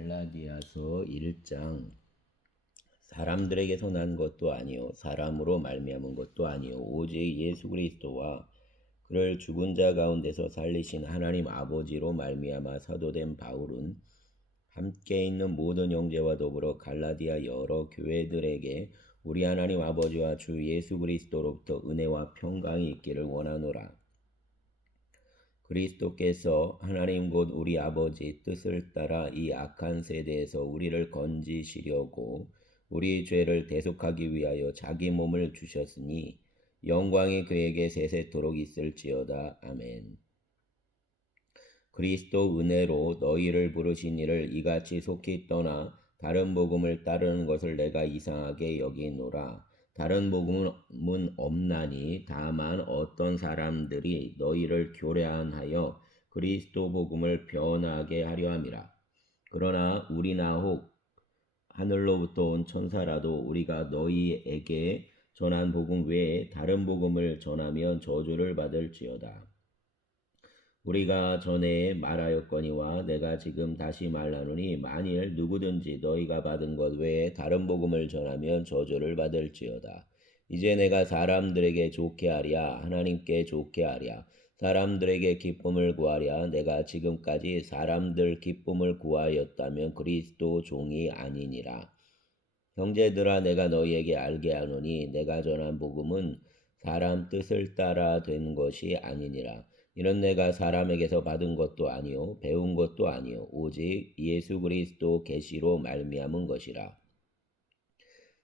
갈라디아서 1장. 사람들에게서 난 것도 아니요 사람으로 말미암은 것도 아니요 오직 예수 그리스도와 그를 죽은 자 가운데서 살리신 하나님 아버지로 말미암아 사도된 바울은 함께 있는 모든 형제와 더불어 갈라디아 여러 교회들에게 우리 하나님 아버지와 주 예수 그리스도로부터 은혜와 평강이 있기를 원하노라. 그리스도께서 하나님 곧 우리 아버지 뜻을 따라 이 악한 세대에서 우리를 건지시려고 우리 죄를 대속하기 위하여 자기 몸을 주셨으니 영광이 그에게 세세토록 있을지어다. 아멘. 그리스도 은혜로 너희를 부르신 이를 이같이 속히 떠나 다른 복음을 따르는 것을 내가 이상하게 여기노라. 다른 복음은 없나니 다만 어떤 사람들이 너희를 교례하여 그리스도 복음을 변하게 하려 함이라. 그러나 우리나 혹 하늘로부터 온 천사라도 우리가 너희에게 전한 복음 외에 다른 복음을 전하면 저주를 받을지어다. 우리가 전에 말하였거니와 내가 지금 다시 말하노니 만일 누구든지 너희가 받은 것 외에 다른 복음을 전하면 저주를 받을지어다. 이제 내가 사람들에게 좋게 하랴 하나님께 좋게 하랴 사람들에게 기쁨을 구하랴 내가 지금까지 사람들 기쁨을 구하였다면 그리스도 종이 아니니라. 형제들아 내가 너희에게 알게 하노니 내가 전한 복음은 사람 뜻을 따라 된 것이 아니니라. 이는 내가 사람에게서 받은 것도 아니요 배운 것도 아니요 오직 예수 그리스도 계시로 말미암은 것이라.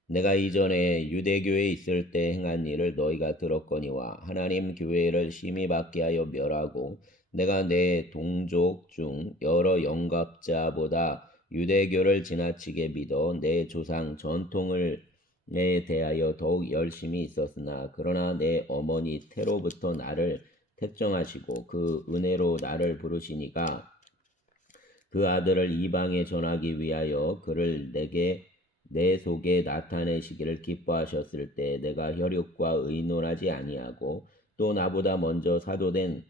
내가 이전에 유대교에 있을 때 행한 일을 너희가 들었거니와 하나님 교회를 심히 받게 하여 멸하고 내가 내 동족 중 여러 영갑자보다 유대교를 지나치게 믿어 내 조상 전통을 대하여 더욱 열심히 있었으나 그러나 내 어머니 태로부터 나를 택정하시고 그 은혜로 나를 부르시니까 그 아들을 이방에 전하기 위하여 그를 내게 내 속에 나타내시기를 기뻐하셨을 때 내가 혈육과 의논하지 아니하고 또 나보다 먼저 사도된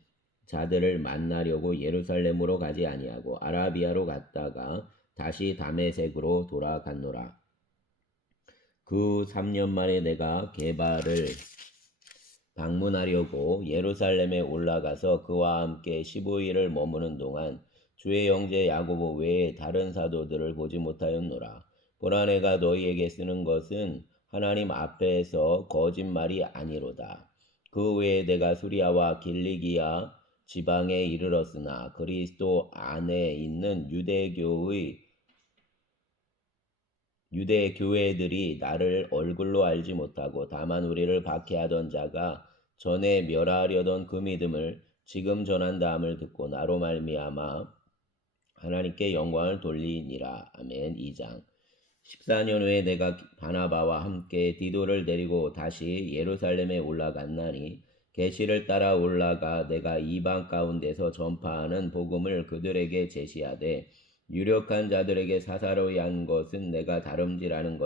자들을 만나려고 예루살렘으로 가지 아니하고 아라비아로 갔다가 다시 다메섹으로 돌아갔노라. 그 3년 만에 내가 게바를 방문하려고 예루살렘에 올라가서 그와 함께 15일을 머무는 동안 주의 형제 야고보 외에 다른 사도들을 보지 못하였노라. 보라 내가 너희에게 쓰는 것은 하나님 앞에서 거짓말이 아니로다. 그 외에 내가 수리아와 길리기아 지방에 이르렀으나 그리스도 안에 있는 유대 교회들이 나를 얼굴로 알지 못하고 다만 우리를 박해하던 자가 전에 멸하려던 그 믿음을 지금 전한다함을 듣고 나로 말미암아 하나님께 영광을 돌리니라. 아멘. 2장. 14년 후에 내가 바나바와 함께 디도를 데리고 다시 예루살렘에 올라갔나니 계시를 따라 올라가 내가 이방 가운데서 전파하는 복음을 그들에게 제시하되 유력한 자들에게 사사로이 한 것은 내가 다름질한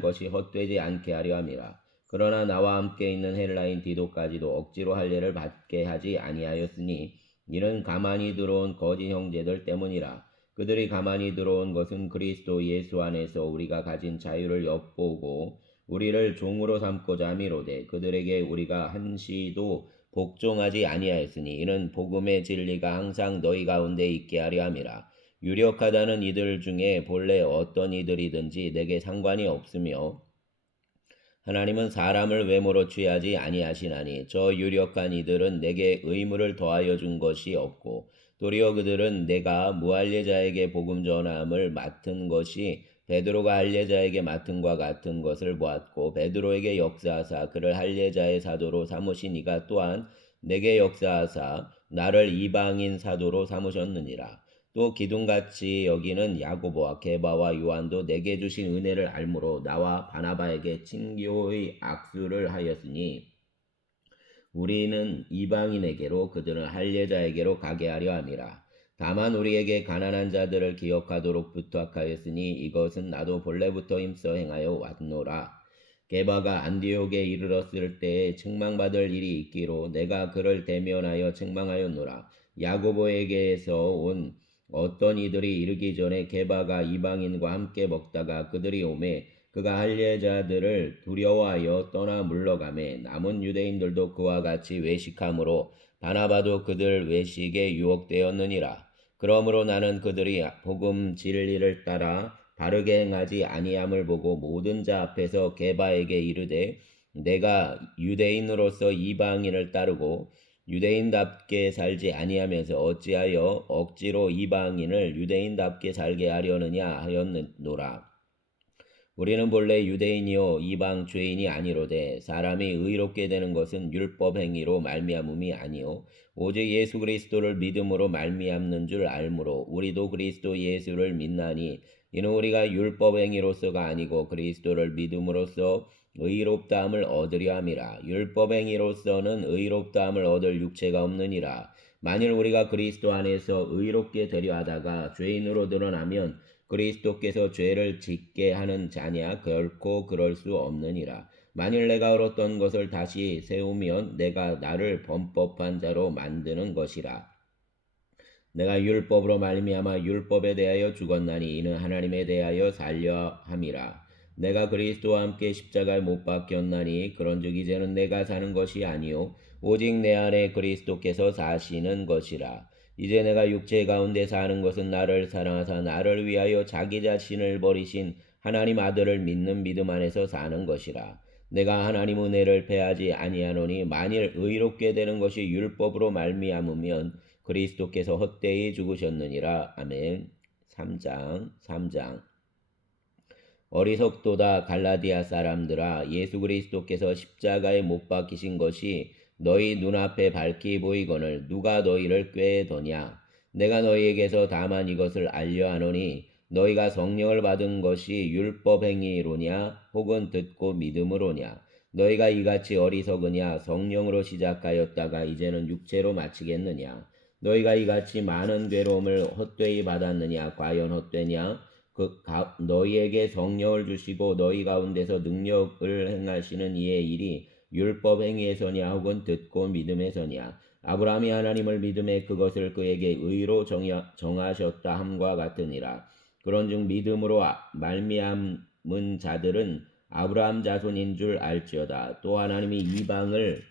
것이 헛되지 않게 하려 함이라. 그러나 나와 함께 있는 헬라인 디도까지도 억지로 할례를 받게 하지 아니하였으니 이는 가만히 들어온 거짓 형제들 때문이라. 그들이 가만히 들어온 것은 그리스도 예수 안에서 우리가 가진 자유를 엿보고 우리를 종으로 삼고자 함이로되 그들에게 우리가 한시도 복종하지 아니하였으니 이는 복음의 진리가 항상 너희 가운데 있게 하려 함이라. 유력하다는 이들 중에 본래 어떤 이들이든지 내게 상관이 없으며 하나님은 사람을 외모로 취하지 아니하시나니 저 유력한 이들은 내게 의무를 더하여 준 것이 없고 도리어 그들은 내가 무할례자에게 복음 전함을 맡은 것이 베드로가 할례자에게 맡은과 같은 것을 보았고 베드로에게 역사하사 그를 할례자의 사도로 삼으신 이가 또한 내게 역사하사 나를 이방인 사도로 삼으셨느니라. 또 기둥같이 여기는 야고보와 게바와 요한도 내게 주신 은혜를 알므로 나와 바나바에게 친교의 악수를 하였으니 우리는 이방인에게로 그들은 할례자에게로 가게 하려 함이라. 다만 우리에게 가난한 자들을 기억하도록 부탁하였으니 이것은 나도 본래부터 힘써 행하여 왔노라. 게바가 안디옥에 이르렀을 때에 책망받을 일이 있기로 내가 그를 대면하여 책망하였노라. 야고보에게서 온 어떤 이들이 이르기 전에 게바가 이방인과 함께 먹다가 그들이 오매 그가 할례자들을 두려워하여 떠나 물러가매 남은 유대인들도 그와 같이 외식함으로 바나바도 그들 외식에 유혹되었느니라. 그러므로 나는 그들이 복음 진리를 따라 바르게 행하지 아니함을 보고 모든 자 앞에서 게바에게 이르되 내가 유대인으로서 이방인을 따르고 유대인답게 살지 아니하면서 어찌하여 억지로 이방인을 유대인답게 살게 하려느냐 하였노라. 우리는 본래 유대인이요 이방 죄인이 아니로되 사람이 의롭게 되는 것은 율법 행위로 말미암음이 아니요 오직 예수 그리스도를 믿음으로 말미암는 줄 알므로 우리도 그리스도 예수를 믿나니 이는 우리가 율법 행위로서가 아니고 그리스도를 믿음으로써 의롭다함을 얻으려 함이라. 율법 행위로서는 의롭다함을 얻을 육체가 없느니라. 만일 우리가 그리스도 안에서 의롭게 되려 하다가 죄인으로 드러나면 그리스도께서 죄를 짓게 하는 자냐? 결코 그럴 수 없느니라. 만일 내가 얻었던 것을 다시 세우면 내가 나를 범법한 자로 만드는 것이라. 내가 율법으로 말미암아 율법에 대하여 죽었나니 이는 하나님에 대하여 살려 함이라. 내가 그리스도와 함께 십자가에 못 박혔나니 그런즉 이제는 내가 사는 것이 아니요 오직 내 안에 그리스도께서 사시는 것이라. 이제 내가 육체 가운데 사는 것은 나를 사랑하사 나를 위하여 자기 자신을 버리신 하나님 아들을 믿는 믿음 안에서 사는 것이라. 내가 하나님 은혜를 패하지 아니하노니 만일 의롭게 되는 것이 율법으로 말미암으면 그리스도께서 헛되이 죽으셨느니라. 아멘. 3장 어리석도다 갈라디아 사람들아 예수 그리스도께서 십자가에 못 박히신 것이 너희 눈앞에 밝히 보이거늘 누가 너희를 꾀도냐. 내가 너희에게서 다만 이것을 알려하노니 너희가 성령을 받은 것이 율법 행위로냐 혹은 듣고 믿음으로냐. 너희가 이같이 어리석으냐 성령으로 시작하였다가 이제는 육체로 마치겠느냐. 너희가 이같이 많은 괴로움을 헛되이 받았느냐 과연 헛되냐. 너희에게 성령을 주시고 너희 가운데서 능력을 행하시는 이의 일이 율법 행위에서냐 혹은 듣고 믿음에서냐. 아브라함이 하나님을 믿음에 그것을 그에게 의로 정하셨다 함과 같으니라. 그런즉 믿음으로 말미암은 자들은 아브라함 자손인 줄 알지어다. 또 하나님이 이방을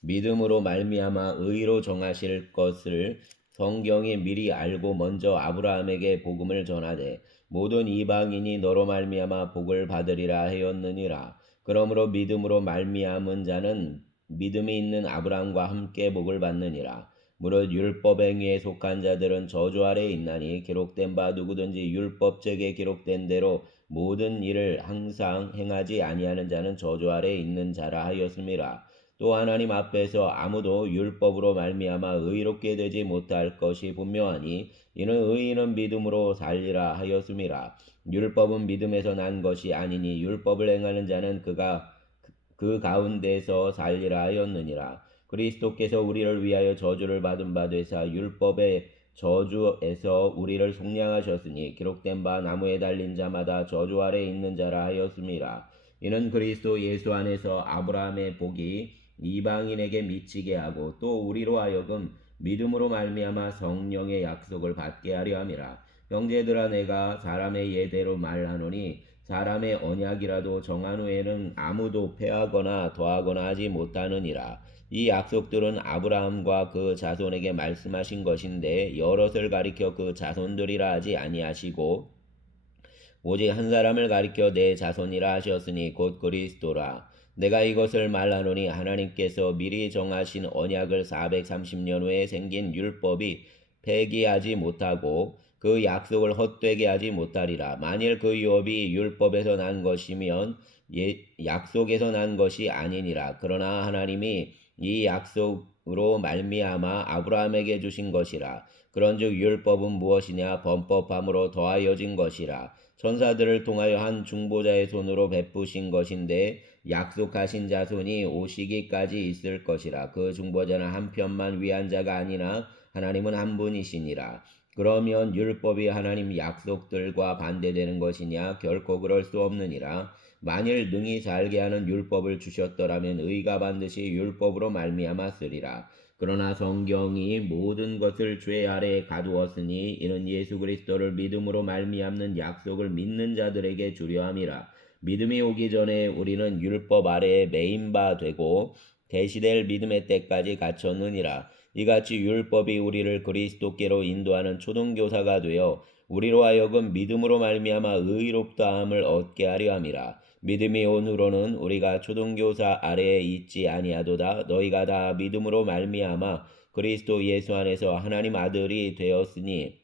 믿음으로 말미암아 의로 정하실 것을 성경이 미리 알고 먼저 아브라함에게 복음을 전하되 모든 이방인이 너로 말미암아 복을 받으리라 하였느니라. 그러므로 믿음으로 말미암은 자는 믿음이 있는 아브라함과 함께 복을 받느니라. 무릇 율법 행위에 속한 자들은 저주 아래에 있나니 기록된 바 누구든지 율법책에 기록된 대로 모든 일을 항상 행하지 아니하는 자는 저주 아래에 있는 자라 하였음이라. 또 하나님 앞에서 아무도 율법으로 말미암아 의롭게 되지 못할 것이 분명하니 이는 의인은 믿음으로 살리라 하였음이라. 율법은 믿음에서 난 것이 아니니 율법을 행하는 자는 그가 그 가운데서 살리라 하였느니라. 그리스도께서 우리를 위하여 저주를 받은 바 되사 율법의 저주에서 우리를 속량하셨으니 기록된 바 나무에 달린 자마다 저주 아래 있는 자라 하였음이라. 이는 그리스도 예수 안에서 아브라함의 복이 이방인에게 미치게 하고 또 우리로 하여금 믿음으로 말미암아 성령의 약속을 받게 하려 함이라. 형제들아 내가 사람의 예대로 말하노니 사람의 언약이라도 정한 후에는 아무도 폐하거나 더하거나 하지 못하느니라. 이 약속들은 아브라함과 그 자손에게 말씀하신 것인데 여럿을 가리켜 그 자손들이라 하지 아니하시고 오직 한 사람을 가리켜 내 자손이라 하셨으니 곧 그리스도라. 내가 이것을 말하노니 하나님께서 미리 정하신 언약을 430년 후에 생긴 율법이 폐기하지 못하고 그 약속을 헛되게 하지 못하리라. 만일 그 유업이 율법에서 난 것이면 약속에서 난 것이 아니니라. 그러나 하나님이 이 약속으로 말미암아 아브라함에게 주신 것이라. 그런즉 율법은 무엇이냐 범법함으로 더하여진 것이라. 천사들을 통하여 한 중보자의 손으로 베푸신 것인데 약속하신 자손이 오시기까지 있을 것이라. 그 중보자는 한 편만 위한 자가 아니나 하나님은 한 분이시니라. 그러면 율법이 하나님 약속들과 반대되는 것이냐? 결코 그럴 수 없느니라. 만일 능히 살게 하는 율법을 주셨더라면 의가 반드시 율법으로 말미암았으리라. 그러나 성경이 모든 것을 죄 아래에 가두었으니 이는 예수 그리스도를 믿음으로 말미암는 약속을 믿는 자들에게 주려 함이라. 믿음이 오기 전에 우리는 율법 아래에 매인 바 되고 계시될 믿음의 때까지 갇혔느니라. 이같이 율법이 우리를 그리스도께로 인도하는 초등교사가 되어 우리로 하여금 믿음으로 말미암아 의롭다함을 얻게 하려 함이라. 믿음이 온 후로는 우리가 초등교사 아래에 있지 아니하도다. 너희가 다 믿음으로 말미암아 그리스도 예수 안에서 하나님 아들이 되었으니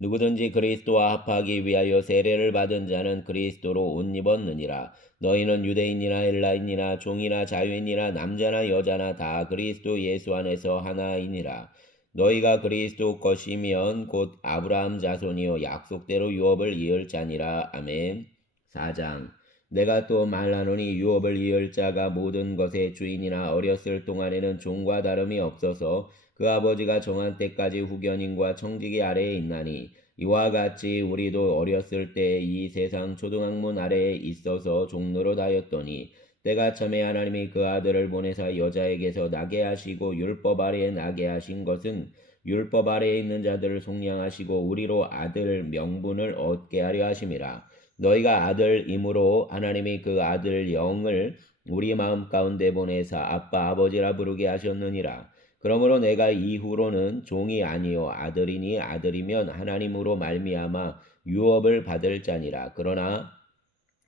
누구든지 그리스도와 합하기 위하여 세례를 받은 자는 그리스도로 옷 입었느니라. 너희는 유대인이나 헬라인이나 종이나 자유인이나 남자나 여자나 다 그리스도 예수 안에서 하나이니라. 너희가 그리스도 것이면 곧 아브라함 자손이요 약속대로 유업을 이을 자니라. 아멘. 4장. 내가 또 말하노니 유업을 이을 자가 모든 것의 주인이나 어렸을 동안에는 종과 다름이 없어서 그 아버지가 정한 때까지 후견인과 청지기 아래에 있나니 이와 같이 우리도 어렸을 때 이 세상 초등학문 아래에 있어서 종노릇 하였더니 때가 참에 하나님이 그 아들을 보내사 여자에게서 나게 하시고 율법 아래에 나게 하신 것은 율법 아래에 있는 자들을 속량하시고 우리로 아들 명분을 얻게 하려 하심이라. 너희가 아들이므로 하나님이 그 아들 영을 우리 마음 가운데 보내사 아빠 아버지라 부르게 하셨느니라. 그러므로 내가 이후로는 종이 아니요 아들이니 아들이면 하나님으로 말미암아 유업을 받을 자니라. 그러나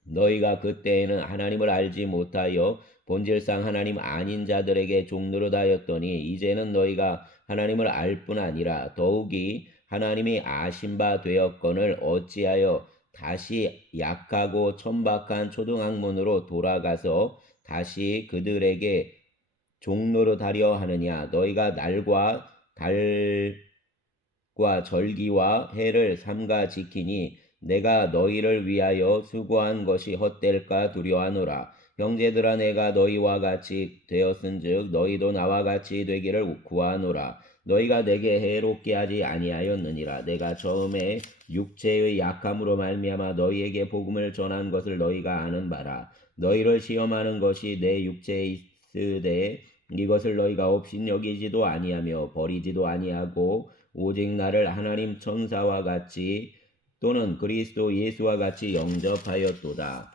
너희가 그때에는 하나님을 알지 못하여 본질상 하나님 아닌 자들에게 종노릇하였더니 이제는 너희가 하나님을 알 뿐 아니라 더욱이 하나님이 아신 바 되었거늘 어찌하여 다시 약하고 천박한 초등학문으로 돌아가서 다시 그들에게 종노릇하려 하느냐. 너희가 날과 달과 절기와 해를 삼가 지키니 내가 너희를 위하여 수고한 것이 헛될까 두려워하노라. 형제들아 내가 너희와 같이 되었은즉 너희도 나와 같이 되기를 구하노라. 너희가 내게 해롭게 하지 아니하였느니라. 내가 처음에 육체의 약함으로 말미암아 너희에게 복음을 전한 것을 너희가 아는 바라. 너희를 시험하는 것이 내 육체에 있으되 이것을 너희가 업신여기지도 아니하며 버리지도 아니하고 오직 나를 하나님 천사와 같이 또는 그리스도 예수와 같이 영접하였도다.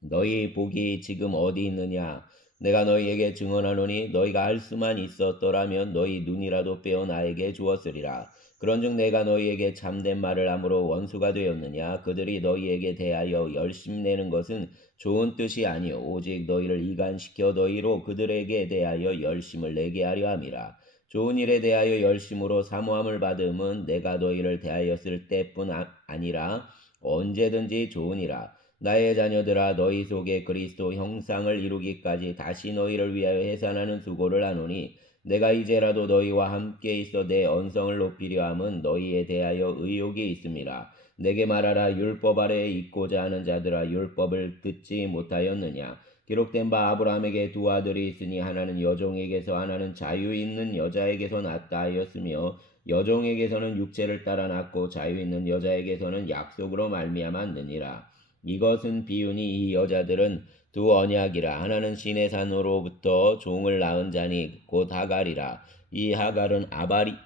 너희 복이 지금 어디 있느냐? 내가 너희에게 증언하노니 너희가 알 수만 있었더라면 너희 눈이라도 빼어 나에게 주었으리라. 그런즉 내가 너희에게 참된 말을 함으로 원수가 되었느냐? 그들이 너희에게 대하여 열심내는 것은 좋은 뜻이 아니요 오직 너희를 이간시켜 너희로 그들에게 대하여 열심을 내게 하려 함이라. 좋은 일에 대하여 열심으로 사모함을 받음은 내가 너희를 대하였을 때뿐 아니라 언제든지 좋으니라. 나의 자녀들아 너희 속에 그리스도 형상을 이루기까지 다시 너희를 위하여 해산하는 수고를 하노니 내가 이제라도 너희와 함께 있어 내 언성을 높이려 함은 너희에 대하여 의욕이 있음이라. 내게 말하라. 율법 아래에 있고자 하는 자들아 율법을 듣지 못하였느냐. 기록된 바 아브라함에게 두 아들이 있으니 하나는 여종에게서 하나는 자유 있는 여자에게서 낳았다 하였으며 여종에게서는 육체를 따라 낳고 자유 있는 여자에게서는 약속으로 말미암았느니라. 이것은 비유니 이 여자들은 두 언약이라. 하나는 시내 산으로부터 종을 낳은 자니 곧 하갈이라. 이 하갈은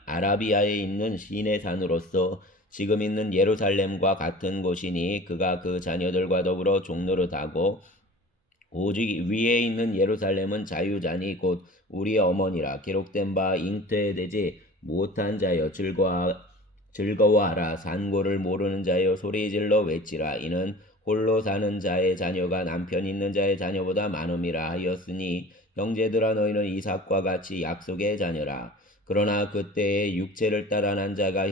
아라비아에 있는 시내 산으로서 지금 있는 예루살렘과 같은 곳이니 그가 그 자녀들과 더불어 종노릇하고 오직 위에 있는 예루살렘은 자유자니 곧 우리의 어머니라. 기록된 바 잉태되지 못한 자여 즐거워하라. 산고를 모르는 자여 소리질러 외치라. 이는 홀로 사는 자의 자녀가 남편 있는 자의 자녀보다 많음이라 하였으니 형제들아 너희는 이삭과 같이 약속의 자녀라. 그러나 그때에 육체를 따라 난 자가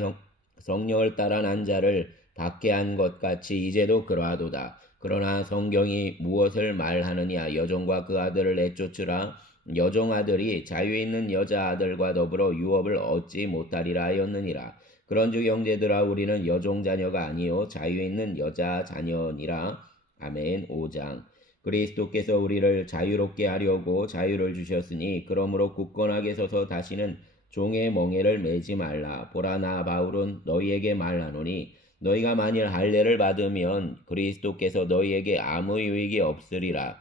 성령을 따라 난 자를 받게 한 것 같이 이제도 그러하도다. 그러나 성경이 무엇을 말하느냐. 여종과 그 아들을 내쫓으라. 여종 아들이 자유 있는 여자 아들과 더불어 유업을 얻지 못하리라 하였느니라. 그런즉 형제들아 우리는 여종 자녀가 아니요 자유 있는 여자 자녀니라. 아멘. 5장. 그리스도께서 우리를 자유롭게 하려고 자유를 주셨으니 그러므로 굳건하게 서서 다시는 종의 멍에를 매지 말라. 보라 나 바울은 너희에게 말하노니 너희가 만일 할례를 받으면 그리스도께서 너희에게 아무 유익이 없으리라.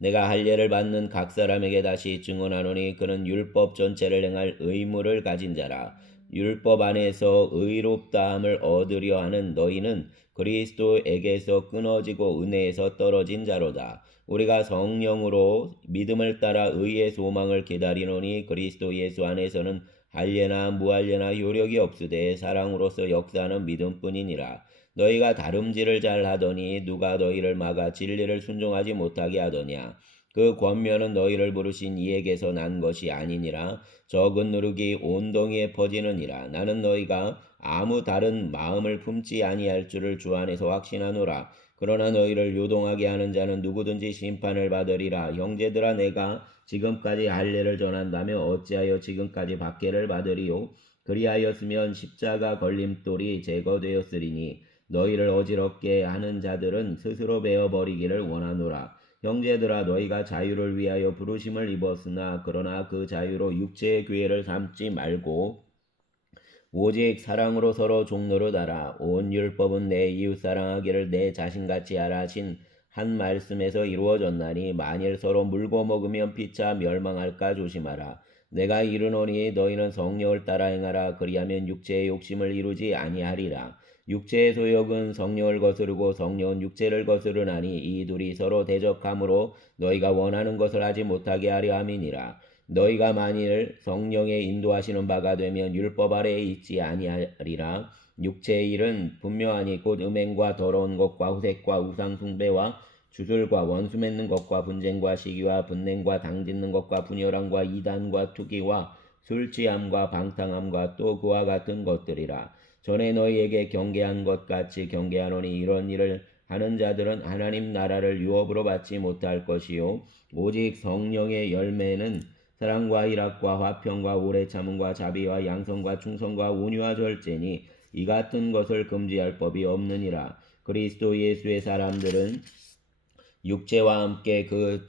내가 할례를 받는 각 사람에게 다시 증언하노니 그는 율법 전체를 행할 의무를 가진 자라. 율법 안에서 의롭다함을 얻으려 하는 너희는 그리스도에게서 끊어지고 은혜에서 떨어진 자로다. 우리가 성령으로 믿음을 따라 의의 소망을 기다리노니 그리스도 예수 안에서는 할례나 무할례나 효력이 없으되 사랑으로서 역사하는 믿음뿐이니라. 너희가 다름질을 잘하더니 누가 너희를 막아 진리를 순종하지 못하게 하더냐. 그 권면은 너희를 부르신 이에게서 난 것이 아니니라. 적은 누룩이 온 동이에 퍼지느니라. 나는 너희가 아무 다른 마음을 품지 아니할 줄을 주 안에서 확신하노라. 그러나 너희를 요동하게 하는 자는 누구든지 심판을 받으리라. 형제들아, 내가 지금까지 할례를 전한다며 어찌하여 지금까지 박해를 받으리요. 그리하였으면 십자가 걸림돌이 제거되었으리니 너희를 어지럽게 하는 자들은 스스로 베어버리기를 원하노라. 형제들아, 너희가 자유를 위하여 부르심을 입었으나 그러나 그 자유로 육체의 기회를 삼지 말고 오직 사랑으로 서로 종노릇하라. 온 율법은 내 이웃 사랑하기를 내 자신같이 하라 하신 한 말씀에서 이루어졌나니 만일 서로 물고 먹으면 피차 멸망할까 조심하라. 내가 이르노니 너희는 성령을 따라 행하라. 그리하면 육체의 욕심을 이루지 아니하리라. 육체의 소욕은 성령을 거스르고 성령은 육체를 거스르나니 이 둘이 서로 대적함으로 너희가 원하는 것을 하지 못하게 하려 함이니라. 너희가 만일 성령의 인도하시는 바가 되면 율법 아래에 있지 아니하리라. 육체의 일은 분명하니 곧 음행과 더러운 것과 후색과 우상 숭배와 주술과 원수 맺는 것과 분쟁과 시기와 분냉과 당짓는 것과 분열함과 이단과 투기와 술 취함과 방탕함과 또 그와 같은 것들이라. 전에 너희에게 경계한 것 같이 경계하노니 이런 일을 하는 자들은 하나님 나라를 유업으로 받지 못할 것이요 오직 성령의 열매는 사랑과 희락과 화평과 오래 참음과 자비와 양성과 충성과 온유와 절제니 이 같은 것을 금지할 법이 없느니라. 그리스도 예수의 사람들은 육체와 함께 그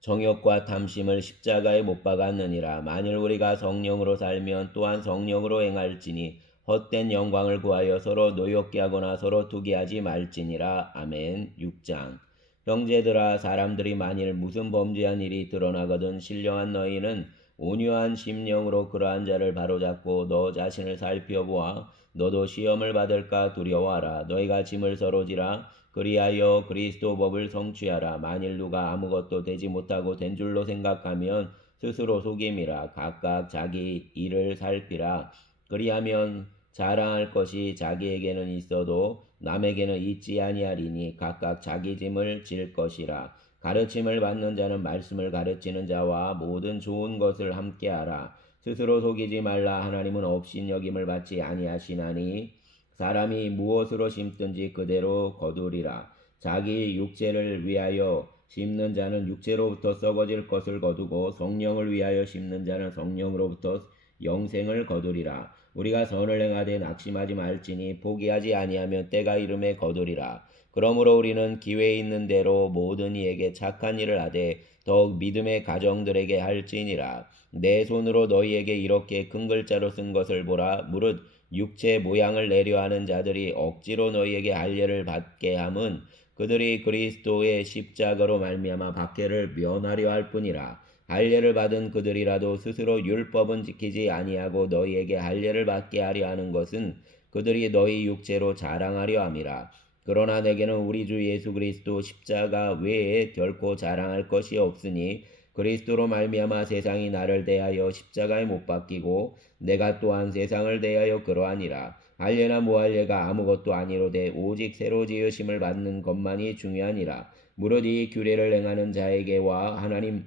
정욕과 탐심을 십자가에 못 박았느니라. 만일 우리가 성령으로 살면 또한 성령으로 행할지니 헛된 영광을 구하여 서로 노엽게 하거나 서로 투기하지 말지니라. 아멘. 6장. 형제들아, 사람들이 만일 무슨 범죄한 일이 드러나거든 신령한 너희는 온유한 심령으로 그러한 자를 바로잡고 너 자신을 살펴보아 너도 시험을 받을까 두려워하라. 너희가 짐을 서로 지라. 그리하여 그리스도 법을 성취하라. 만일 누가 아무것도 되지 못하고 된 줄로 생각하면 스스로 속임이라. 각각 자기 일을 살피라. 그리하면 자랑할 것이 자기에게는 있어도 남에게는 있지 아니하리니 각각 자기 짐을 질 것이라. 가르침을 받는 자는 말씀을 가르치는 자와 모든 좋은 것을 함께하라. 스스로 속이지 말라. 하나님은 업신여김을 받지 아니하시나니 사람이 무엇으로 심든지 그대로 거두리라. 자기 육체를 위하여 심는 자는 육체로부터 썩어질 것을 거두고 성령을 위하여 심는 자는 성령으로부터 영생을 거두리라. 우리가 선을 행하되 낙심하지 말지니 포기하지 아니하면 때가 이름에 거두리라. 그러므로 우리는 기회 있는 대로 모든 이에게 착한 일을 하되 더욱 믿음의 가정들에게 할지니라. 내 손으로 너희에게 이렇게 큰 글자로 쓴 것을 보라. 무릇 육체 모양을 내려하는 자들이 억지로 너희에게 할례를 받게 함은 그들이 그리스도의 십자가로 말미암아 박해를 면하려 할 뿐이라. 할례를 받은 그들이라도 스스로 율법은 지키지 아니하고 너희에게 할례를 받게 하려 하는 것은 그들이 너희 육체로 자랑하려 함이라. 그러나 내게는 우리 주 예수 그리스도 십자가 외에 결코 자랑할 것이 없으니 그리스도로 말미암아 세상이 나를 대하여 십자가에 못 박히고 내가 또한 세상을 대하여 그러하니라. 할례나 무할례가 아무것도 아니로되 오직 새로 지으심을 받는 것만이 중요하니라. 무릇 이 규례를 행하는 자에게와 하나님의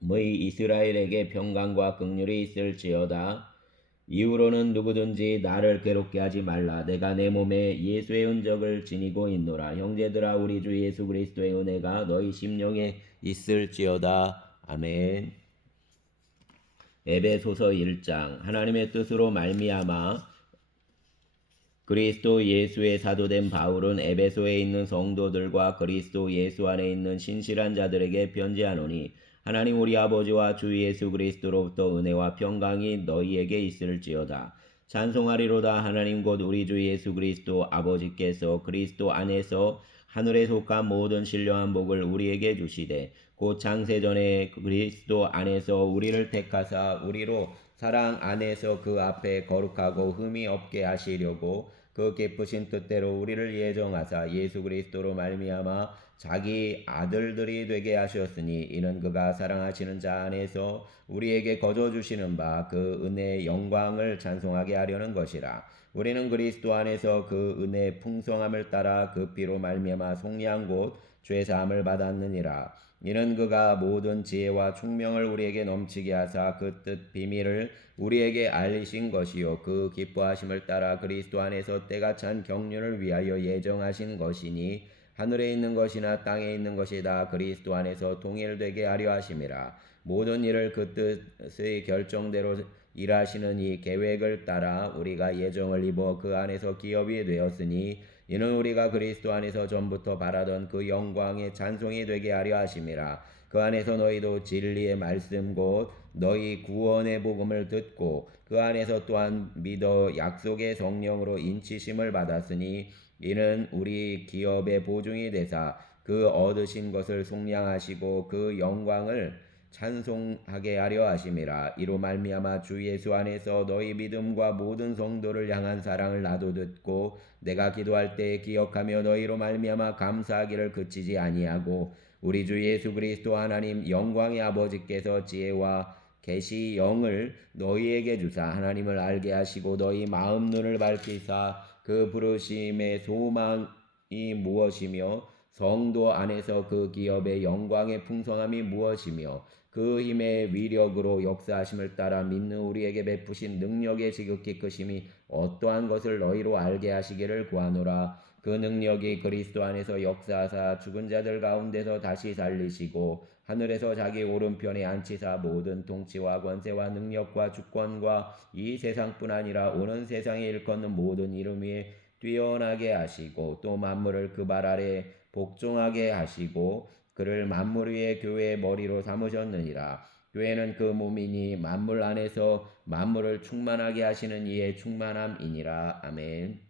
이스라엘에게 평강과 긍휼이 있을지어다. 이후로는 누구든지 나를 괴롭게 하지 말라. 내가 내 몸에 예수의 흔적을 지니고 있노라. 형제들아, 우리 주 예수 그리스도의 은혜가 너희 심령에 있을지어다. 아멘. 에베소서 1장. 하나님의 뜻으로 말미암아 그리스도 예수의 사도된 바울은 에베소에 있는 성도들과 그리스도 예수 안에 있는 신실한 자들에게 편지하노니 하나님 우리 아버지와 주 예수 그리스도로부터 은혜와 평강이 너희에게 있을지어다. 찬송하리로다. 하나님 곧 우리 주 예수 그리스도 아버지께서 그리스도 안에서 하늘에 속한 모든 신령한 복을 우리에게 주시되 곧 창세전에 그리스도 안에서 우리를 택하사 우리로 사랑 안에서 그 앞에 거룩하고 흠이 없게 하시려고 그 기쁘신 뜻대로 우리를 예정하사 예수 그리스도로 말미암아 자기 아들들이 되게 하셨으니 이는 그가 사랑하시는 자 안에서 우리에게 거저 주시는 바 그 은혜의 영광을 찬송하게 하려는 것이라. 우리는 그리스도 안에서 그 은혜의 풍성함을 따라 그 피로 말미암아 속량 곧 죄사함을 받았느니라. 이는 그가 모든 지혜와 총명을 우리에게 넘치게 하사 그 뜻 비밀을 우리에게 알리신 것이요 그 기뻐하심을 따라 그리스도 안에서 때가 찬 경륜을 위하여 예정하신 것이니 하늘에 있는 것이나 땅에 있는 것이 다 그리스도 안에서 통일되게 하려 하심이라. 모든 일을 그 뜻의 결정대로 일하시는 이 계획을 따라 우리가 예정을 입어 그 안에서 기업이 되었으니 이는 우리가 그리스도 안에서 전부터 바라던 그 영광의 찬송이 되게 하려 하심이라. 그 안에서 너희도 진리의 말씀 곧 너희 구원의 복음을 듣고 그 안에서 또한 믿어 약속의 성령으로 인치심을 받았으니 이는 우리 기업의 보증이 되사 그 얻으신 것을 속량하시고 그 영광을 찬송하게 하려 하심이라. 이로 말미암아 주 예수 안에서 너희 믿음과 모든 성도를 향한 사랑을 나도 듣고 내가 기도할 때 기억하며 너희로 말미암아 감사하기를 그치지 아니하고 우리 주 예수 그리스도 하나님 영광의 아버지께서 지혜와 계시 영을 너희에게 주사 하나님을 알게 하시고 너희 마음 눈을 밝히사 그 부르심의 소망이 무엇이며 성도 안에서 그 기업의 영광의 풍성함이 무엇이며 그 힘의 위력으로 역사하심을 따라 믿는 우리에게 베푸신 능력의 지극히 크심이 어떠한 것을 너희로 알게 하시기를 구하노라. 그 능력이 그리스도 안에서 역사하사 죽은 자들 가운데서 다시 살리시고 하늘에서 자기 오른편에 앉히사 모든 통치와 권세와 능력과 주권과 이 세상뿐 아니라 오는 세상에 일컫는 모든 이름 위에 뛰어나게 하시고 또 만물을 그 발 아래 복종하게 하시고 그를 만물 위의 교회의 머리로 삼으셨느니라. 교회는 그 몸이니 만물 안에서 만물을 충만하게 하시는 이의 충만함이니라. 아멘.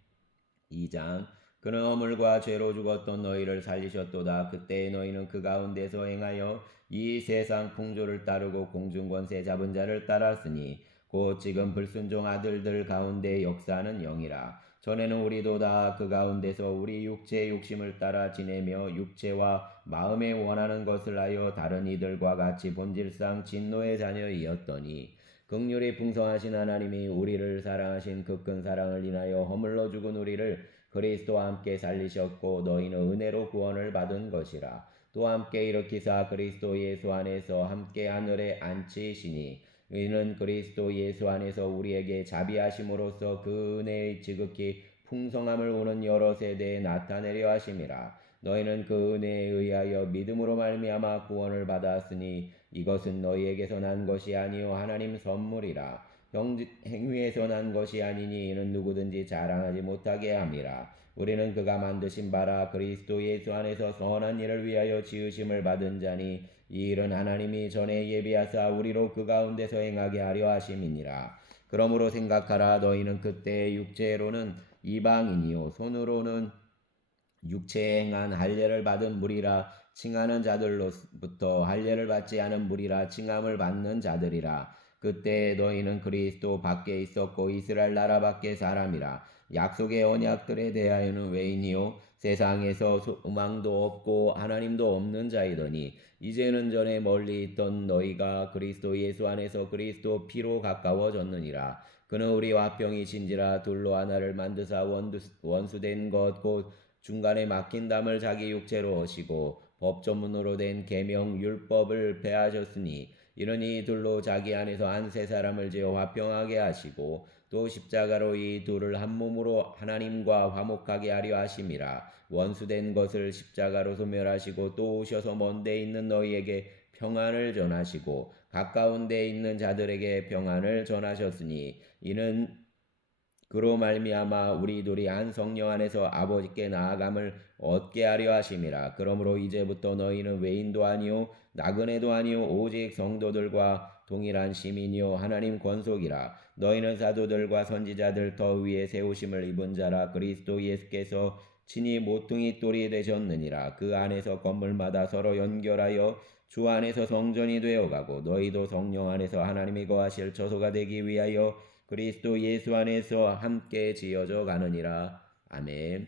2장 그는 허물과 죄로 죽었던 너희를 살리셨도다. 그때 너희는 그 가운데서 행하여 이 세상 풍조를 따르고 공중권세 잡은 자를 따랐으니 곧 지금 불순종 아들들 가운데 역사하는 영이라. 전에는 우리도 다 그 가운데서 우리 육체의 욕심을 따라 지내며 육체와 마음에 원하는 것을 하여 다른 이들과 같이 본질상 진노의 자녀이었더니 긍휼이 풍성하신 하나님이 우리를 사랑하신 그 큰 사랑을 인하여 허물러 죽은 우리를 그리스도와 함께 살리셨고 너희는 은혜로 구원을 받은 것이라. 또 함께 일으키사 그리스도 예수 안에서 함께 하늘에 앉히시니 이는 그리스도 예수 안에서 우리에게 자비하심으로써 그 은혜의 지극히 풍성함을 오는 여러 세대에 나타내려 하심이라. 너희는 그 은혜에 의하여 믿음으로 말미암아 구원을 받았으니 이것은 너희에게서 난 것이 아니요 하나님 선물이라. 행위에서 난 것이 아니니 이는 누구든지 자랑하지 못하게 함이라. 우리는 그가 만드신 바라 그리스도 예수 안에서 선한 일을 위하여 지으심을 받은 자니 이 일은 하나님이 전에 예비하사 우리로 그 가운데서 행하게 하려 하심이니라. 그러므로 생각하라. 너희는 그때 육체로는 이방인이요 손으로는 육체에 행한 할례를 받은 무리라 칭하는 자들로부터 할례를 받지 않은 무리라 칭함을 받는 자들이라. 그때 너희는 그리스도 밖에 있었고 이스라엘 나라 밖의 사람이라. 약속의 언약들에 대하여는 외인이요 세상에서 소망도 없고 하나님도 없는 자이더니 이제는 전에 멀리 있던 너희가 그리스도 예수 안에서 그리스도 피로 가까워졌느니라. 그는 우리 화평이신지라 둘로 하나를 만드사 원수된 것 곧 중간에 막힌 담을 자기 육체로 하시고 법조문으로 된 계명 율법을 폐하셨으니 이러니 둘로 자기 안에서 한 세 사람을 지어 화평하게 하시고 또 십자가로 이 둘을 한 몸으로 하나님과 화목하게 하려 하심이라. 원수된 것을 십자가로 소멸하시고 또 오셔서 먼 데 있는 너희에게 평안을 전하시고 가까운 데 있는 자들에게 평안을 전하셨으니 이는 그로 말미암아 우리들이 한 성령 안에서 아버지께 나아감을 얻게 하려 하심이라. 그러므로 이제부터 너희는 외인도 아니요 나그네도 아니요 오직 성도들과 동일한 시민이요 하나님 권속이라. 너희는 사도들과 선지자들 더 위에 세우심을 입은 자라. 그리스도 예수께서 친히 모퉁이 돌이 되셨느니라. 그 안에서 건물마다 서로 연결하여 주 안에서 성전이 되어가고 너희도 성령 안에서 하나님이 거하실 처소가 되기 위하여 그리스도 예수 안에서 함께 지어져 가느니라. 아멘.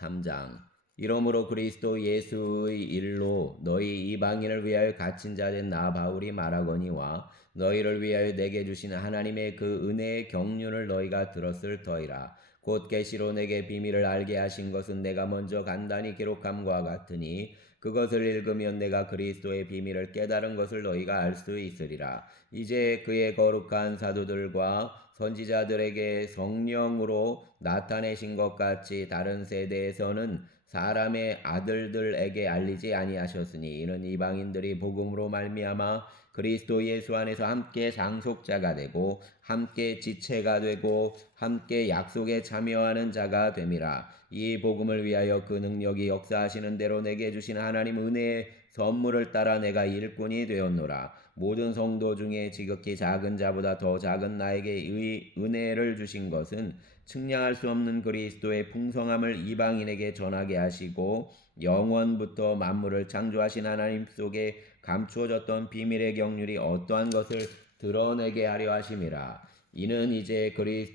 3장. 이러므로 그리스도 예수의 일로 너희 이방인을 위하여 갇힌 자 된 나 바울이 말하거니와 너희를 위하여 내게 주신 하나님의 그 은혜의 경륜을 너희가 들었을 터이라. 곧 계시로 내게 비밀을 알게 하신 것은 내가 먼저 간단히 기록함과 같으니 그것을 읽으면 내가 그리스도의 비밀을 깨달은 것을 너희가 알 수 있으리라. 이제 그의 거룩한 사도들과 선지자들에게 성령으로 나타내신 것 같이 다른 세대에서는 사람의 아들들에게 알리지 아니하셨으니 이는 이방인들이 복음으로 말미암아 그리스도 예수 안에서 함께 상속자가 되고 함께 지체가 되고 함께 약속에 참여하는 자가 됨이라. 이 복음을 위하여 그 능력이 역사하시는 대로 내게 주신 하나님 은혜의 선물을 따라 내가 일꾼이 되었노라. 모든 성도 중에 지극히 작은 자보다 더 작은 나에게 의 은혜를 주신 것은 측량할 수 없는 그리스도의 풍성함을 이방인에게 전하게 하시고 영원부터 만물을 창조하신 하나님 속에 감추어졌던 비밀의 경륜이 어떠한 것을 드러내게 하려 하심이라. 이는 이제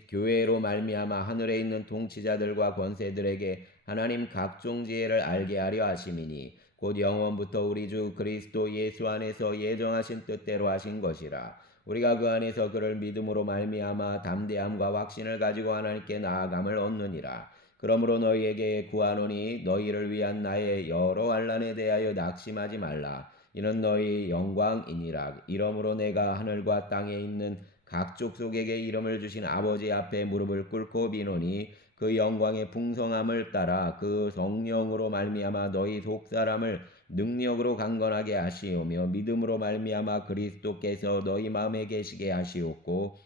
교회로 말미암아 하늘에 있는 통치자들과 권세들에게 하나님 각종 지혜를 알게 하려 하심이니 곧 영원부터 우리 주 그리스도 예수 안에서 예정하신 뜻대로 하신 것이라. 우리가 그 안에서 그를 믿음으로 말미암아 담대함과 확신을 가지고 하나님께 나아감을 얻느니라. 그러므로 너희에게 구하노니 너희를 위한 나의 여러 환난에 대하여 낙심하지 말라. 이는 너희 영광이니라. 이러므로 내가 하늘과 땅에 있는 각 족속에게 이름을 주신 아버지 앞에 무릎을 꿇고 비노니 그 영광의 풍성함을 따라 그 성령으로 말미암아 너희 속사람을 능력으로 강건하게 하시오며 믿음으로 말미암아 그리스도께서 너희 마음에 계시게 하시옵고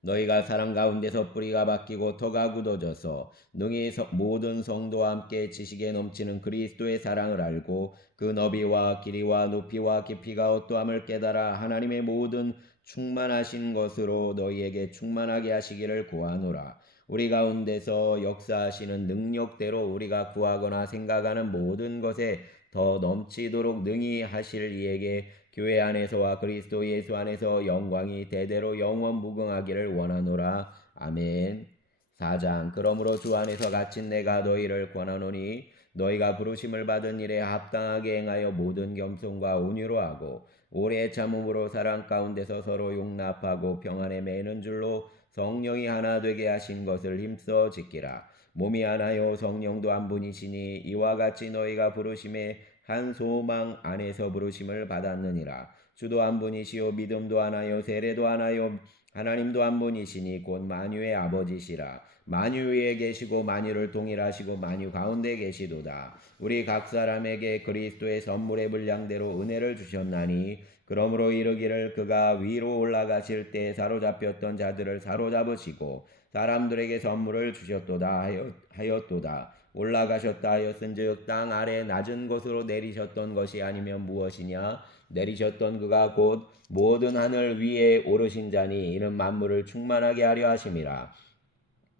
너희가 사랑 가운데서 뿌리가 바뀌고 터가 굳어져서 능히 모든 성도와 함께 지식에 넘치는 그리스도의 사랑을 알고 그 너비와 길이와 높이와 깊이가 어떠함을 깨달아 하나님의 모든 충만하신 것으로 너희에게 충만하게 하시기를 구하노라. 우리 가운데서 역사하시는 능력대로 우리가 구하거나 생각하는 모든 것에 더 넘치도록 능히 하실 이에게 교회 안에서와 그리스도 예수 안에서 영광이 대대로 영원 무궁하기를 원하노라. 아멘. 4장. 그러므로 주 안에서 갇힌 내가 너희를 권하노니 너희가 부르심을 받은 일에 합당하게 행하여 모든 겸손과 온유로 하고 오래 참음으로 사랑 가운데서 서로 용납하고 평안에 매는 줄로 성령이 하나 되게 하신 것을 힘써 지키라. 몸이 하나요 성령도 한 분이시니 이와 같이 너희가 부르심에 한 소망 안에서 부르심을 받았느니라. 주도 한 분이시요 믿음도 하나요 세례도 하나요 하나님도 한 분이시니 곧 만유의 아버지시라. 만유 위에 계시고 만유를 동일하시고 만유 가운데 계시도다. 우리 각 사람에게 그리스도의 선물의 분량대로 은혜를 주셨나니 그러므로 이르기를 그가 위로 올라가실 때 사로잡혔던 자들을 사로잡으시고 사람들에게 선물을 주셨도다 하였도다. 올라가셨다 하였은즉 땅 아래 낮은 곳으로 내리셨던 것이 아니면 무엇이냐? 내리셨던 그가 곧 모든 하늘 위에 오르신 자니 이는 만물을 충만하게 하려 하심이라.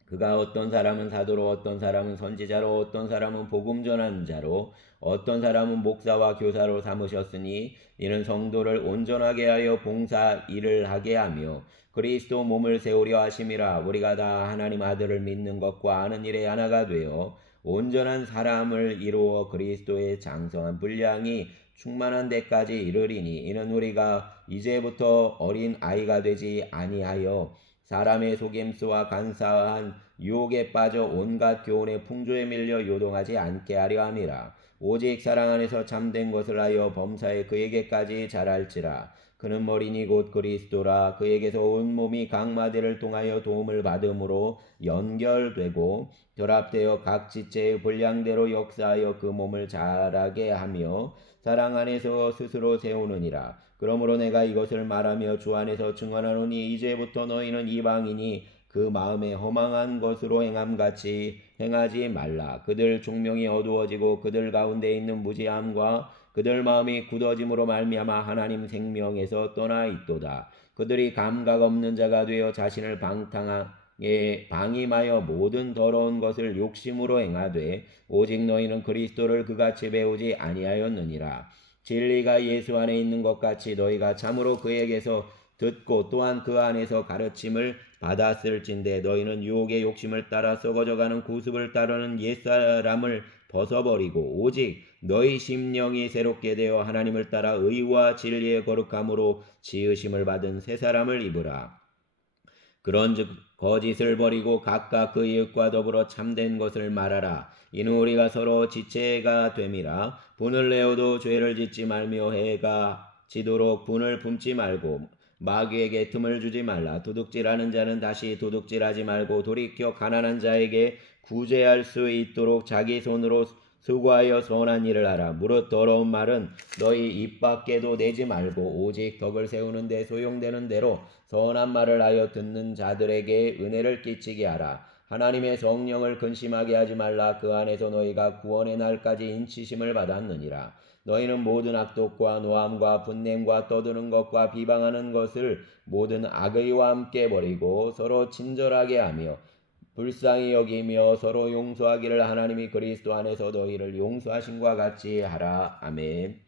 그가 어떤 사람은 사도로 어떤 사람은 선지자로 어떤 사람은 복음 전하는 자로 어떤 사람은 목사와 교사로 삼으셨으니 이는 성도를 온전하게 하여 봉사 일을 하게 하며 그리스도 몸을 세우려 하심이라. 우리가 다 하나님 아들을 믿는 것과 아는 일에 하나가 되어 온전한 사람을 이루어 그리스도의 장성한 분량이 충만한 데까지 이르리니 이는 우리가 이제부터 어린 아이가 되지 아니하여 사람의 속임수와 간사한 유혹에 빠져 온갖 교훈의 풍조에 밀려 요동하지 않게 하려 함이라. 오직 사랑 안에서 참된 것을 하여 범사에 그에게까지 자랄지라. 그는 머리니 곧 그리스도라. 그에게서 온 몸이 각 마디를 통하여 도움을 받음으로 연결되고 결합되어 각 지체의 분량대로 역사하여 그 몸을 자라게 하며 사랑 안에서 스스로 세우느니라. 그러므로 내가 이것을 말하며 주 안에서 증언하노니 이제부터 너희는 이방인이 그 마음에 허망한 것으로 행함같이 행하지 말라. 그들 총명이 어두워지고 그들 가운데 있는 무지함과 그들 마음이 굳어짐으로 말미암아 하나님 생명에서 떠나 있도다. 그들이 감각 없는 자가 되어 자신을 방임하여 모든 더러운 것을 욕심으로 행하되 오직 너희는 그리스도를 그같이 배우지 아니하였느니라. 진리가 예수 안에 있는 것 같이 너희가 참으로 그에게서 듣고 또한 그 안에서 가르침을 받았을진대 너희는 유혹의 욕심을 따라 썩어져가는 구습을 따르는 옛사람을 벗어버리고 오직 너희 심령이 새롭게 되어 하나님을 따라 의와 진리의 거룩함으로 지으심을 받은 새 사람을 입으라. 그런즉 거짓을 버리고 각각 그 이웃과 더불어 참된 것을 말하라. 이는 우리가 서로 지체가 됨이라. 분을 내어도 죄를 짓지 말며 해가 지도록 분을 품지 말고 마귀에게 틈을 주지 말라. 도둑질하는 자는 다시 도둑질하지 말고 돌이켜 가난한 자에게 구제할 수 있도록 자기 손으로 수고하여 선한 일을 하라. 무릇 더러운 말은 너희 입 밖에도 내지 말고 오직 덕을 세우는 데 소용되는 대로 선한 말을 하여 듣는 자들에게 은혜를 끼치게 하라. 하나님의 성령을 근심하게 하지 말라. 그 안에서 너희가 구원의 날까지 인치심을 받았느니라. 너희는 모든 악독과 노함과 분냄과 떠드는 것과 비방하는 것을 모든 악의와 함께 버리고 서로 친절하게 하며 불쌍히 여기며 서로 용서하기를 하나님이 그리스도 안에서 너희를 용서하신과 같이 하라. 아멘.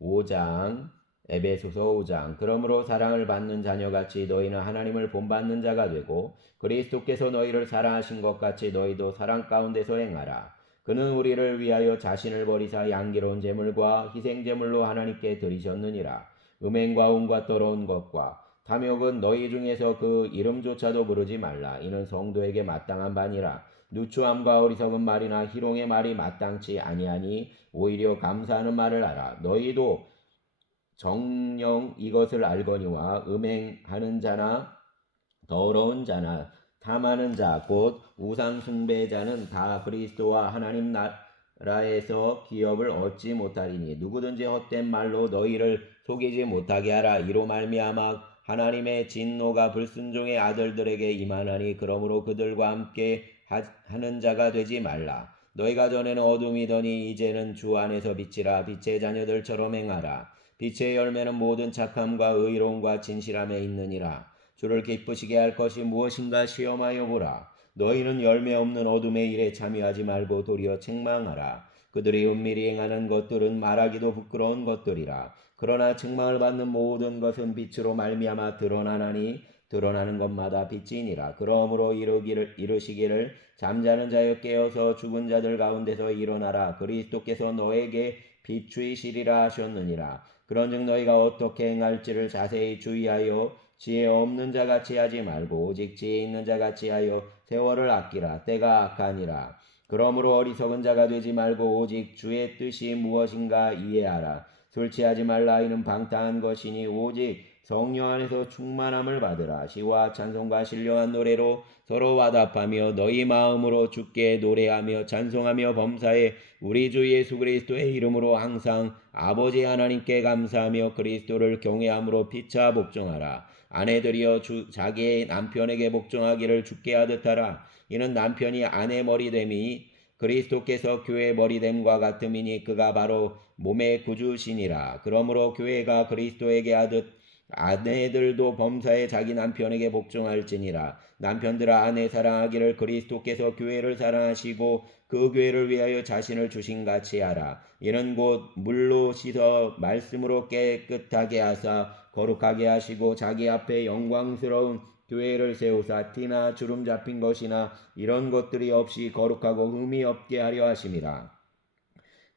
5장 에베소서 5장 그러므로 사랑을 받는 자녀같이 너희는 하나님을 본받는 자가 되고 그리스도께서 너희를 사랑하신 것 같이 너희도 사랑 가운데서 행하라. 그는 우리를 위하여 자신을 버리사 양기로운 제물과 희생제물로 하나님께 드리셨느니라. 음행과 운과 더러운 것과 탐욕은 너희 중에서 그 이름조차도 부르지 말라. 이는 성도에게 마땅한 바니라. 누추함과 어리석은 말이나 희롱의 말이 마땅치 아니하니 오히려 감사하는 말을 하라. 너희도 정녕 이것을 알거니와 음행하는 자나 더러운 자나 탐하는 자 곧 우상 숭배자는 다 그리스도와 하나님 나라에서 기업을 얻지 못하리니 누구든지 헛된 말로 너희를 속이지 못하게 하라. 이로 말미암아 하나님의 진노가 불순종의 아들들에게 임하나니 그러므로 그들과 함께 하는 자가 되지 말라. 너희가 전에는 어둠이더니 이제는 주 안에서 빛이라. 빛의 자녀들처럼 행하라. 빛의 열매는 모든 착함과 의로움과 진실함에 있느니라. 주를 기쁘시게 할 것이 무엇인가 시험하여 보라. 너희는 열매 없는 어둠의 일에 참여하지 말고 도리어 책망하라. 그들이 은밀히 행하는 것들은 말하기도 부끄러운 것들이라. 그러나 책망을 받는 모든 것은 빛으로 말미암아 드러나나니 드러나는 것마다 빛이니라. 그러므로 이르시기를 잠자는 자여 깨어서 죽은 자들 가운데서 일어나라. 그리스도께서 너에게 비추이시리라 하셨느니라. 그런즉 너희가 어떻게 행할지를 자세히 주의하여 지혜 없는 자같이 하지 말고 오직 지혜 있는 자같이 하여 세월을 아끼라. 때가 악하니라. 그러므로 어리석은 자가 되지 말고 오직 주의 뜻이 무엇인가 이해하라. 술 취하지 말라. 이는 방탕한 것이니 오직 성령 안에서 충만함을 받으라. 시와 찬송과 신령한 노래로 서로 화답하며 너희 마음으로 주께 노래하며 찬송하며 범사에 우리 주 예수 그리스도의 이름으로 항상 아버지 하나님께 감사하며 그리스도를 경외함으로 피차 복종하라. 아내들이여 자기의 남편에게 복종하기를 주께 하듯 하라. 이는 남편이 아내 머리됨이 그리스도께서 교회 머리됨과 같음이니 그가 바로 몸의 구주시니라. 그러므로 교회가 그리스도에게 하듯 아내들도 범사에 자기 남편에게 복종할지니라. 남편들아 아내 사랑하기를 그리스도께서 교회를 사랑하시고 그 교회를 위하여 자신을 주신같이 하라. 이는 곧 물로 씻어 말씀으로 깨끗하게 하사 거룩하게 하시고 자기 앞에 영광스러운 교회를 세우사 티나 주름 잡힌 것이나 이런 것들이 없이 거룩하고 흠이 없게 하려 하심이라.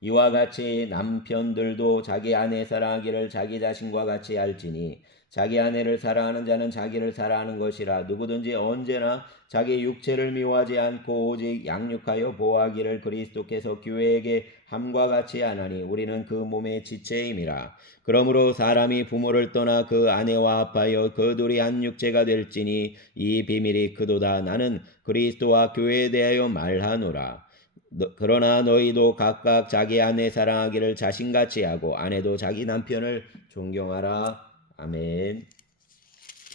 이와 같이 남편들도 자기 아내 사랑하기를 자기 자신과 같이 할지니 자기 아내를 사랑하는 자는 자기를 사랑하는 것이라. 누구든지 언제나 자기 육체를 미워하지 않고 오직 양육하여 보호하기를 그리스도께서 교회에게 함과 같이 하나니 우리는 그 몸의 지체임이라. 그러므로 사람이 부모를 떠나 그 아내와 합하여 그 둘이 한 육체가 될지니 이 비밀이 크도다. 나는 그리스도와 교회에 대하여 말하노라. 그러나 너희도 각각 자기 아내 사랑하기를 자신같이 하고 아내도 자기 남편을 존경하라. 아멘.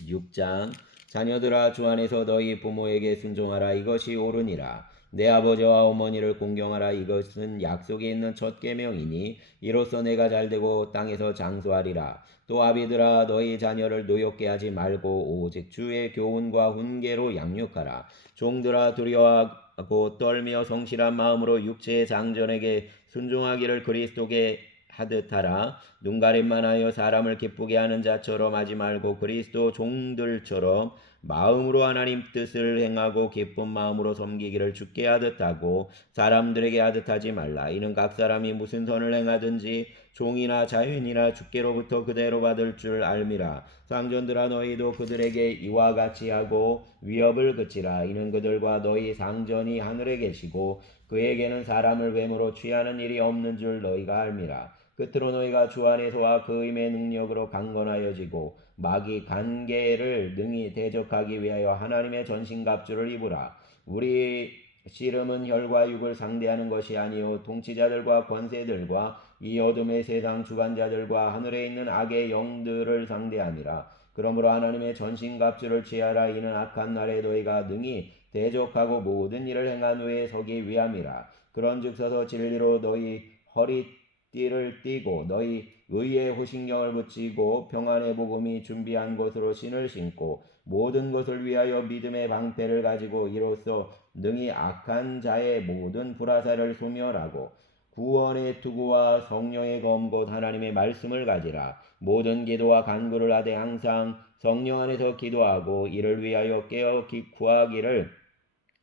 6장 자녀들아 주 안에서 너희 부모에게 순종하라. 이것이 옳으니라. 내 아버지와 어머니를 공경하라. 이것은 약속이 있는 첫 계명이니 이로써 내가 잘되고 땅에서 장수하리라. 또 아비들아 너희 자녀를 노엽게 하지 말고 오직 주의 교훈과 훈계로 양육하라. 종들아 두려워하고 떨며 성실한 마음으로 육체의 장전에게 순종하기를 그리스도께 하듯 하라. 눈가림만 하여 사람을 기쁘게 하는 자처럼 하지 말고 그리스도 종들처럼 마음으로 하나님 뜻을 행하고 기쁜 마음으로 섬기기를 주께 하듯 하고 사람들에게 하듯 하지 말라. 이는 각 사람이 무슨 선을 행하든지 종이나 자유인이나 주께로부터 그대로 받을 줄 알미라. 상전들아 너희도 그들에게 이와 같이 하고 위협을 그치라. 이는 그들과 너희 상전이 하늘에 계시고 그에게는 사람을 외모로 취하는 일이 없는 줄 너희가 알미라. 끝으로 너희가 주 안에서와 그 힘의 능력으로 강건하여지고 마귀 간계를 능히 대적하기 위하여 하나님의 전신갑주를 입으라. 우리 씨름은 혈과 육을 상대하는 것이 아니요 통치자들과 권세들과 이 어둠의 세상 주관자들과 하늘에 있는 악의 영들을 상대함이라. 그러므로 하나님의 전신갑주를 취하라. 이는 악한 날에 너희가 능히 대적하고 모든 일을 행한 후에 서기 위함이라. 그런즉 서서 진리로 너희 허리띠를 띠고 너희 의의 호신경을 붙이고 평안의 복음이 준비한 것으로 신을 신고 모든 것을 위하여 믿음의 방패를 가지고 이로써 능히 악한 자의 모든 불화살을 소멸하고 구원의 투구와 성령의 검 곧 하나님의 말씀을 가지라. 모든 기도와 간구를 하되 항상 성령 안에서 기도하고 이를 위하여 깨어 구하기를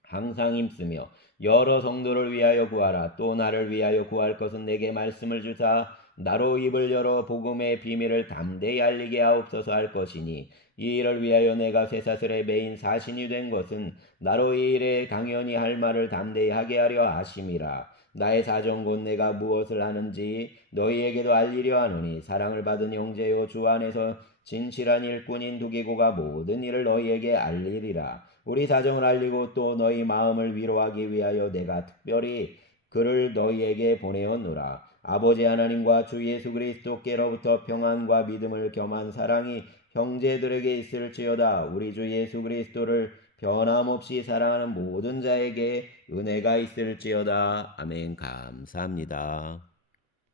항상 힘쓰며 여러 성도를 위하여 구하라. 또 나를 위하여 구할 것은 내게 말씀을 주사 나로 입을 열어 복음의 비밀을 담대히 알리게 하옵소서 할 것이니 이 일을 위하여 내가 쇠사슬의 메인 사신이 된 것은 나로 이 일에 당연히 할 말을 담대히 하게 하려 하심이라. 나의 사정 곧 내가 무엇을 하는지 너희에게도 알리려 하노니 사랑을 받은 형제요 주 안에서 진실한 일꾼인 두기고가 모든 일을 너희에게 알리리라. 우리 사정을 알리고 또 너희 마음을 위로하기 위하여 내가 특별히 그를 너희에게 보내었노라. 아버지 하나님과 주 예수 그리스도께로부터 평안과 믿음을 겸한 사랑이 형제들에게 있을지어다. 우리 주 예수 그리스도를 변함없이 사랑하는 모든 자에게 은혜가 있을지어다. 아멘. 감사합니다.